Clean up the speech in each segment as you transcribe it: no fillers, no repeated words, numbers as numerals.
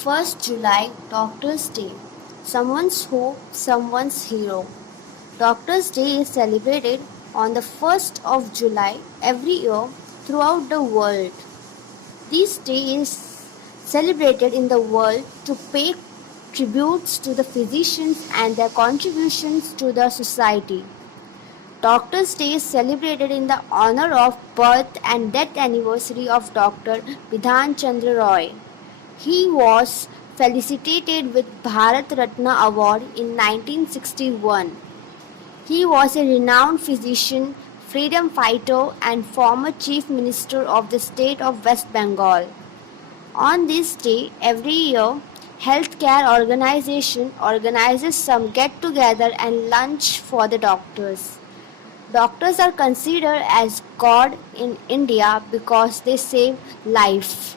1st July, Doctor's Day. Someone's hope, someone's hero. Doctor's Day is celebrated on the 1st of July every year throughout the world. This day is celebrated in the world to pay tributes to the physicians and their contributions to the society. Doctor's Day is celebrated in the honor of birth and death anniversary of Dr. Bidhan Chandra Roy. He was felicitated with Bharat Ratna Award in 1961. He was a renowned physician, freedom fighter and former Chief Minister of the state of West Bengal. On this day, every year, healthcare organization organizes some get-together and lunch for the doctors. Doctors are considered as God in India because they save life.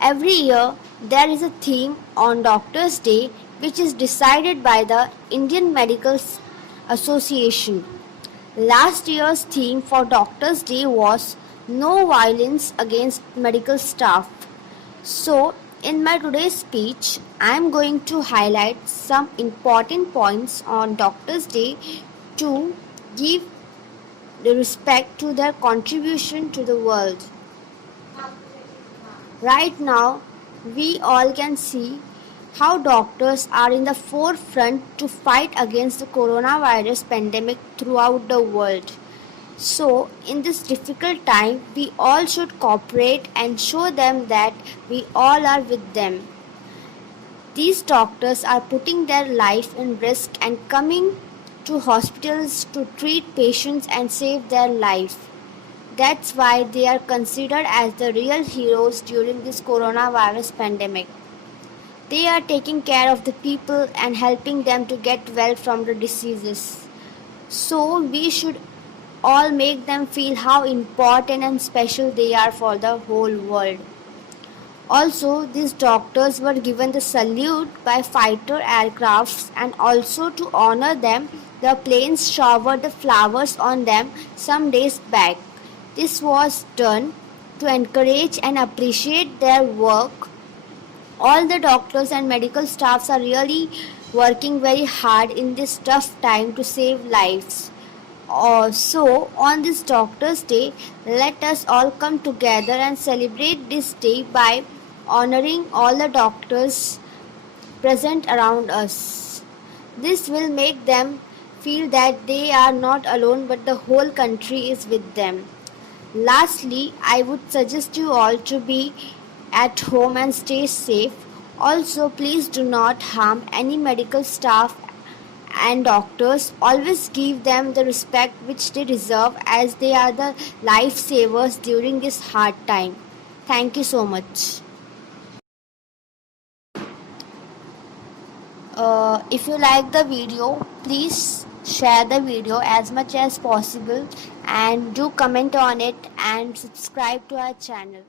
Every year, there is a theme on Doctor's Day which is decided by the Indian Medical Association. Last year's theme for Doctor's Day was No Violence Against Medical Staff. So, in my today's speech, I am going to highlight some important points on Doctor's Day to give the respect to their contribution to the world. Right now, we all can see how doctors are in the forefront to fight against the coronavirus pandemic throughout the world. So, in this difficult time, we all should cooperate and show them that we all are with them. These doctors are putting their life in risk and coming to hospitals to treat patients and save their life. That's why they are considered as the real heroes during this coronavirus pandemic. They are taking care of the people and helping them to get well from the diseases. So we should all make them feel how important and special they are for the whole world. Also, these doctors were given the salute by fighter aircrafts, and also to honor them, the planes showered the flowers on them some days back. This was done to encourage and appreciate their work. All the doctors and medical staffs are really working very hard in this tough time to save lives. So, on this Doctor's Day, let us all come together and celebrate this day by honoring all the doctors present around us. This will make them feel that they are not alone but the whole country is with them. Lastly, I would suggest you all to be at home and stay safe. Also, please do not harm any medical staff and doctors. Always give them the respect which they deserve as they are the lifesavers during this hard time. Thank you so much. If you like the video, please share the video as much as possible and do comment on it and subscribe to our channel.